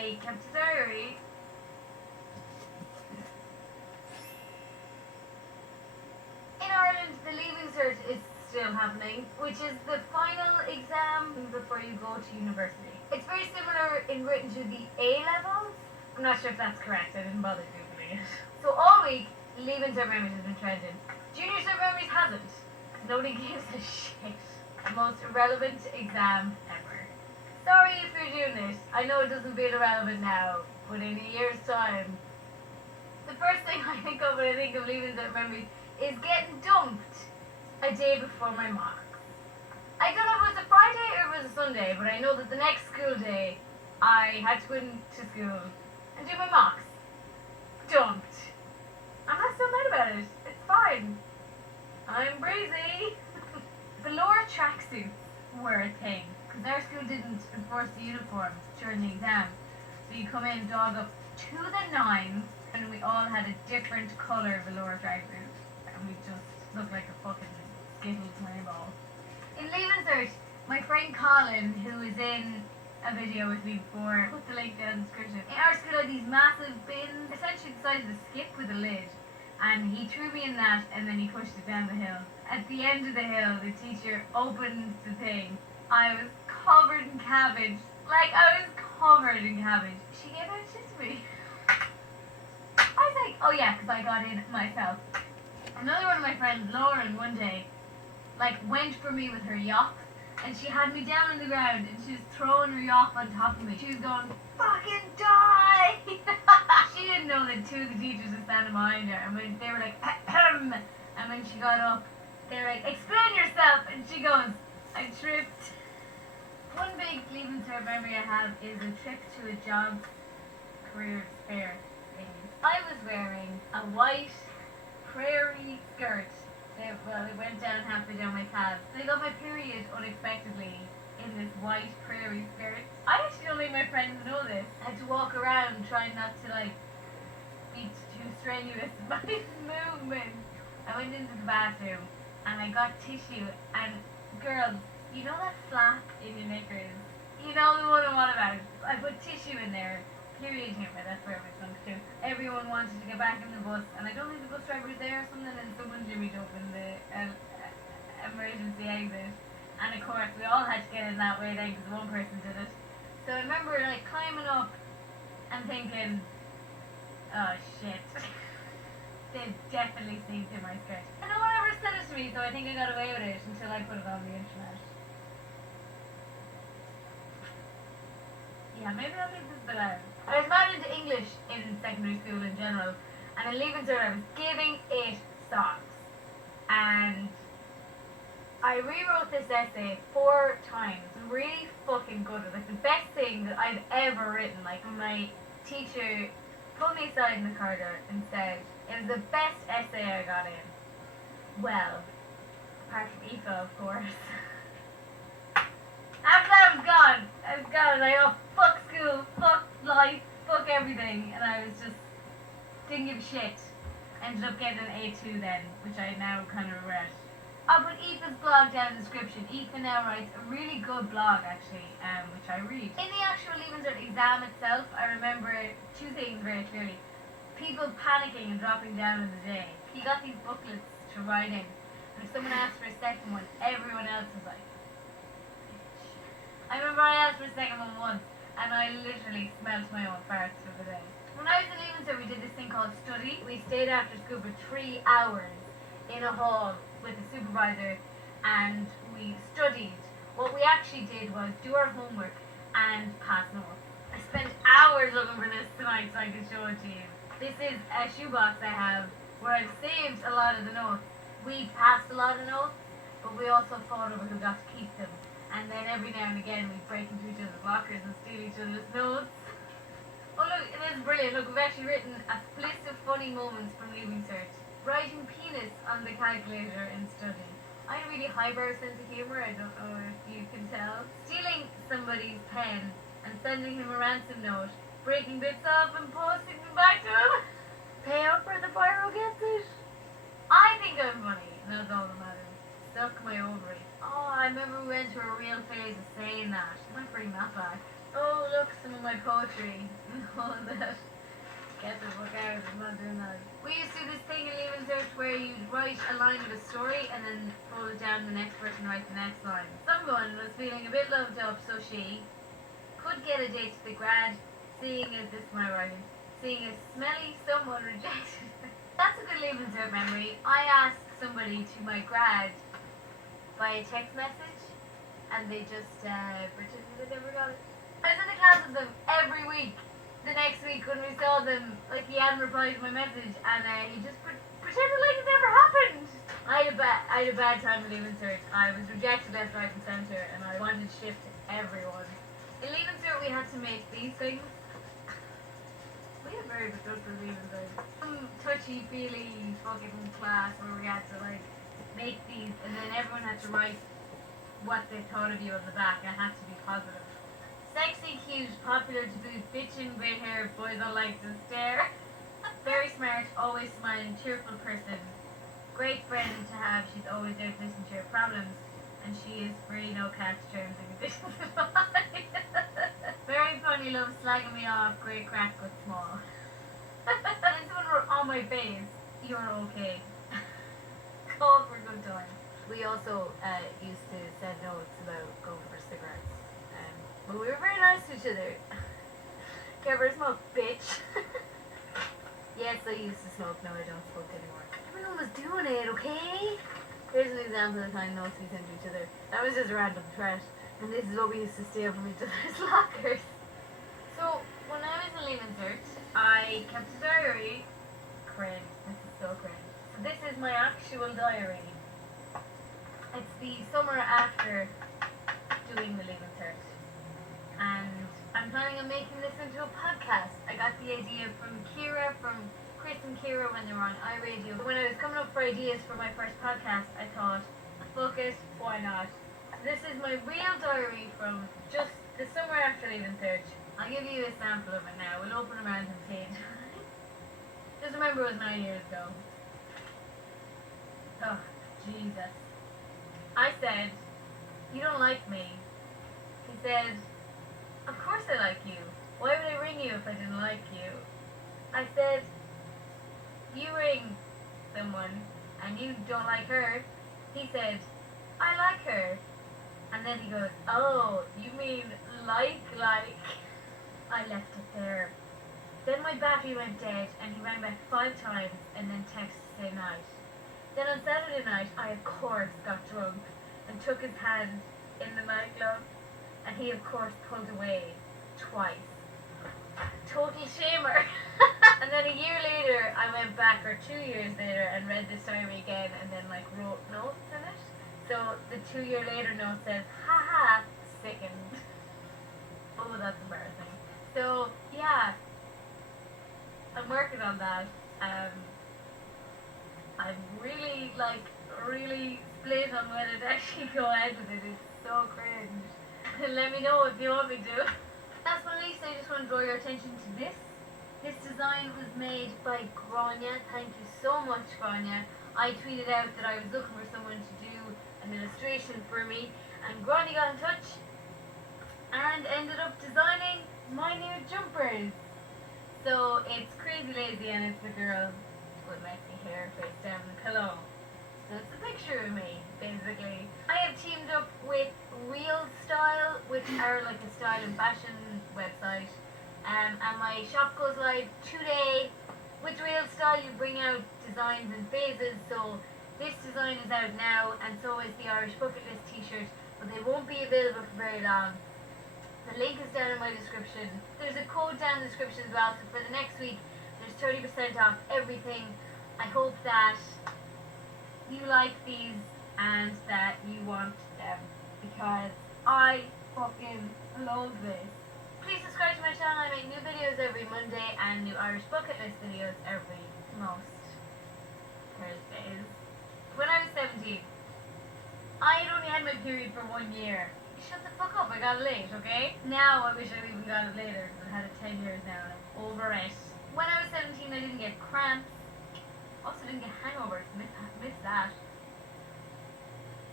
I kept a diary. In Ireland, the Leaving Cert is still happening, which is the final exam before you go to university. It's very similar in written to the A levels. I'm not sure if that's correct, I didn't bother googling it. So all week, Leaving Cert Memories has been trending. Junior Cert Memories hasn't. Nobody gives a shit. The most irrelevant exam ever. Sorry if you're doing it. I know it doesn't feel irrelevant now, but in a year's time. The first thing I think of when I think of Leaving Cert Memories is getting dumped a day before my mocks. I don't know if it was a Friday or it was a Sunday, but I know that the next school day I had to go into school and do my mocks. Dumped. I'm not so mad about it. It's fine. I'm breezy. Velour tracksuits were a thing, because our school didn't enforce the uniforms during the exam. So you come in, dog up to the nines, and we all had a different colour velour tracksuit. And we just looked like a fucking Skittles rainbow. In Leaving Cert, my friend Colin, who was in a video with me before, put the link down in the description. In our school had these massive bins, essentially the size of a skip with a lid. And he threw me in that and then he pushed it down the hill. At the end of the hill, the teacher opened the thing. I was covered in cabbage. Like, I was covered in cabbage. She gave out shit to me. I was like, oh yeah, because I got in myself. Another one of my friends, Lauren, one day, like, went for me with her yacht. And she had me down on the ground and she was throwing her yacht on top of me. She was going, fucking die! She didn't know that two of the teachers were standing behind her. And when they were like, ahem, and when she got up, they were like, explain yourself! And she goes, I tripped. One big Leaving Cert memory I have is a trip to a job career fair thing. I was wearing a white prairie skirt. It went down halfway down my calves. I got my period unexpectedly in this white prairie skirt. I actually don't think my friends know this. I had to walk around trying not to like be too strenuous in my movement. I went into the bathroom and I got tissue and girls, you know that flap in your knickers? You know the one I'm on about. I put tissue in there. Period humor, that's where it was sunk to. Everyone wanted to get back in the bus, and I don't think the bus driver was there or something, and someone jimmied up in the emergency exit. And of course, we all had to get in that way then, because one person did it. So I remember like climbing up and thinking, oh shit, they've definitely seen through my skirt. And no one ever said it to me, so I think I got away with it until I put it on the internet. Yeah, maybe I'll leave this bit out. I was mad into English in secondary school in general, and in Leaving Cert I was giving it socks. And I rewrote this essay 4 times. Really fucking good. It was like the best thing that I've ever written. Like my teacher pulled me aside in the corridor and said, it was the best essay I got in. Well, apart from EFA, of course. After that, I was gone. I was gone. Like, oh, fuck school, fuck life, fuck everything. And I was just, didn't give a shit. Ended up getting an A2 then, which I now kind of regret. I'll put Aoife's blog down in the description. Aoife now writes a really good blog, actually, which I read. In the actual Leaving Cert exam itself, I remember 2 things very clearly. People panicking and dropping down in the day. You got these booklets to write in, and if someone asked for a second one, everyone else was like, I remember I asked for a second one once, and I literally smelt my own farts for the day. When I was in Leaving Cert, we did this thing called study. We stayed after school for 3 hours in a hall with a supervisor, and we studied. What we actually did was do our homework and pass notes. I spent hours looking for this tonight so I could show it to you. This is a shoebox I have where I've saved a lot of the notes. We passed a lot of notes, but we also fought over who got to keep them. And then every now and again we'd break into each other's lockers and steal each other's notes. Oh look, it is brilliant. Look, we've actually written a list of funny moments from Leaving Cert. Writing penis on the calculator in study. I have a really highbrow sense of humour, I don't know if you can tell. Stealing somebody's pen and sending him a ransom note. Breaking bits off and posting them back to him. Pay up or the biro gets it. I think I'm funny, and that's all that matters. Suck my ovaries. Oh, I remember we went through a real phase of saying that. I might bring that back. Oh, look, some of my poetry. All that. Get the book out, I'm not doing that. We used to do this thing in Leaving Cert where you'd write a line of a story and then fold it down, the next person write the next line. Someone was feeling a bit loved up, so she could get a date to the grad, seeing as this is my writing, seeing as smelly someone rejected her. That's a good Leaving Cert memory. I asked somebody to my grad by a text message and they just pretended they never got it. I was in the class with them every week. The next week when we saw them, like he hadn't replied to my message and he just pretended like it never happened. I had a bad time in Leaving Cert. I was rejected left, right and centre and I wanted to shift everyone. In Leaving Cert we had to make these things. We had very good for Leaving Cert. Some touchy-feely fucking class where we had to like make these and then everyone had to write what they thought of you on the back and it had to be positive. Sexy, cute, popular to boot, bitchin', great hair, boys all like to stare. Very smart, always smiling, cheerful person. Great friend to have, she's always there to listen to your problems. And she is free, no catch, terms and conditions apply. Very funny, loves slagging me off, great crack but small. When someone were on my face, you're okay. Call for good times. We also used to send notes about going for cigarettes. But we were very nice to each other. Care for a smoke, bitch. Yes, I used to smoke. No, I don't smoke anymore. Everyone was doing it, okay? Here's an example of the kind of notes we sent to each other. That was just a random threat. And this is what we used to steal from each other's lockers. So, when I was in Leaving Cert, I kept a diary. Cringe. This is so cringe. So this is my actual diary. It's the summer after doing the Leaving Cert. And I'm planning on making this into a podcast. I got the idea from Chris and Kira when they were on iRadio. When I was coming up for ideas for my first podcast, I thought, fuck it, why not? This is my real diary from just the summer after Leaving Cert. I'll give you a sample of it now. We'll open a random page. Just remember it was 9 years ago. Oh, Jesus. I said, you don't like me. He said, of course I like you. Why would I ring you if I didn't like you? I said, you ring someone and you don't like her. He said, I like her. And then he goes, oh, you mean like. I left it there. Then my battery went dead and he rang back 5 times and then texted to say night. Then on Saturday night, I of course got drunk and took his hand in the nightclub. And he, of course, pulled away twice. Total shamer. And then a year later, I went back, or 2 years later, and read this diary again, and then, like, wrote notes in it. So the 2 year later note says, haha, sickened. Oh, that's embarrassing. So, yeah. I'm working on that. I'm really split on whether to actually go ahead with it. It's so cringe. Let me know if you want me to. Last but not least, I just want to draw your attention to this. This design was made by Grania. Thank you so much, Grania. I tweeted out that I was looking for someone to do an illustration for me, and Grania got in touch and ended up designing my new jumpers. So it's Crazy Lazy and it's the girl with messy hair face down the pillow. So it's a picture of me, basically. I have teamed up with Real Style, which are like a style and fashion website. And my shop goes live today. With Real Style, you bring out designs in phases. So this design is out now, and so is the Irish Bucket List t-shirt. But they won't be available for very long. The link is down in my description. There's a code down in the description as well. So for the next week, there's 30% off everything. I hope that you like these and that you want them, because I fucking love this. Please subscribe to my channel. I make new videos every Monday and new Irish Bucket List videos every most Thursdays. When I was 17, I had only had my period for 1 year. Shut the fuck up, I got it late, okay? Now I wish I even got it later, because I had it 10 years now and I'm over it. When I was 17 I didn't get cramps. Also didn't get hangovers, miss that.